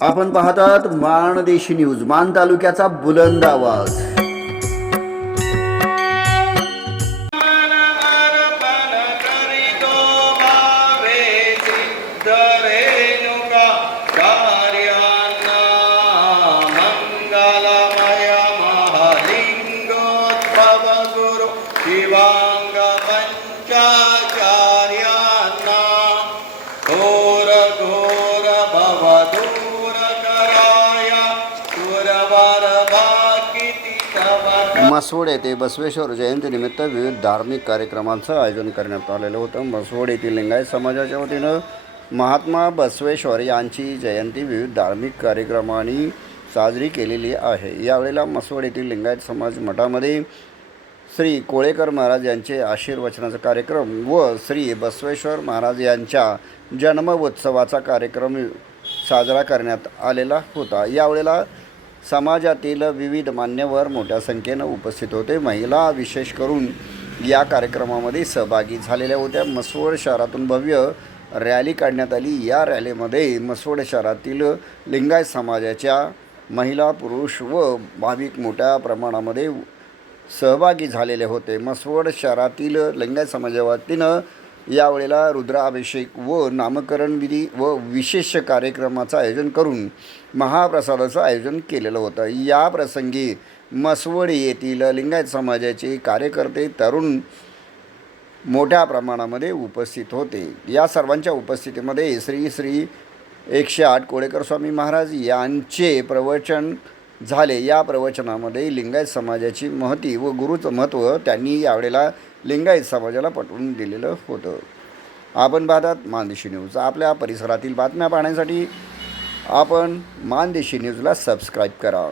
आपण पाहतात माणदेशी न्यूज, मान तालुक्याचा बुलंद आवाज। शिवांग पंचाचार्यांना घोर घोर भवदूर कराया सुरवर भाकिती तव। मसवड येथे बसवेश्वर जयंतीनिमित्त विविध धार्मिक कार्यक्रमांचं आयोजन करण्यात आलेलं होतं। मसवड येथील लिंगायत समाजाच्या वतीनं महात्मा बसवेश्वर यांची जयंती विविध धार्मिक कार्यक्रमांनी साजरी केलेली आहे। यावेळेला मसवड येथील लिंगायत समाज मठामध्ये श्री कोळेकर महाराज यांचे आशीर्वचनाचा कार्यक्रम व श्री बसवेश्वर महाराज यांच्या जन्मोत्सवाचा कार्यक्रम साजरा करण्यात आलेला होता। यावेळेला समाजातील विविध मान्यवर मोठ्या संख्येनं उपस्थित होते। महिला विशेष करून या कार्यक्रमामध्ये सहभागी झालेल्या होत्या। मसवड शहरातून भव्य रॅली काढण्यात आली। या रॅलीमध्ये मसवड शहरातील लिंगायत समाजाच्या महिला, पुरुष व भाविक मोठ्या प्रमाणामध्ये सहभागी झालेले होते। मसवड शहरातील लिंगायत समाजाच्या वतीनं यावेळेला रुद्राभिषेक व नामकरण विधी व विशेष कार्यक्रमाचं आयोजन करून महाप्रसादाचं आयोजन केलेलं होतं। या प्रसंगी मसवड येथील लिंगायत समाजाचे कार्यकर्ते, तरुण मोठ्या प्रमाणामध्ये उपस्थित होते। या सर्वांच्या उपस्थितीमध्ये श्री श्री 108 कोळेकर स्वामी महाराज यांचे प्रवचन झाले। या प्रवचनामध्ये लिंगायत समाजाची महती व गुरुचं महत्त्व त्यांनी यावेळेला लिंगायत समाजाला पटवून दिलेलं होतं। आपण पाहतात मानदेशी न्यूज। आपल्या परिसरातील बातम्या पाहण्यासाठी आपण मानदेशी न्यूजला सबस्क्राईब करा।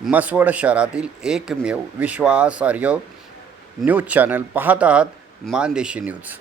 मसवड शहरातील एकमेव विश्वासार्ह न्यूज चॅनल पाहत आहात मानदेशी न्यूज।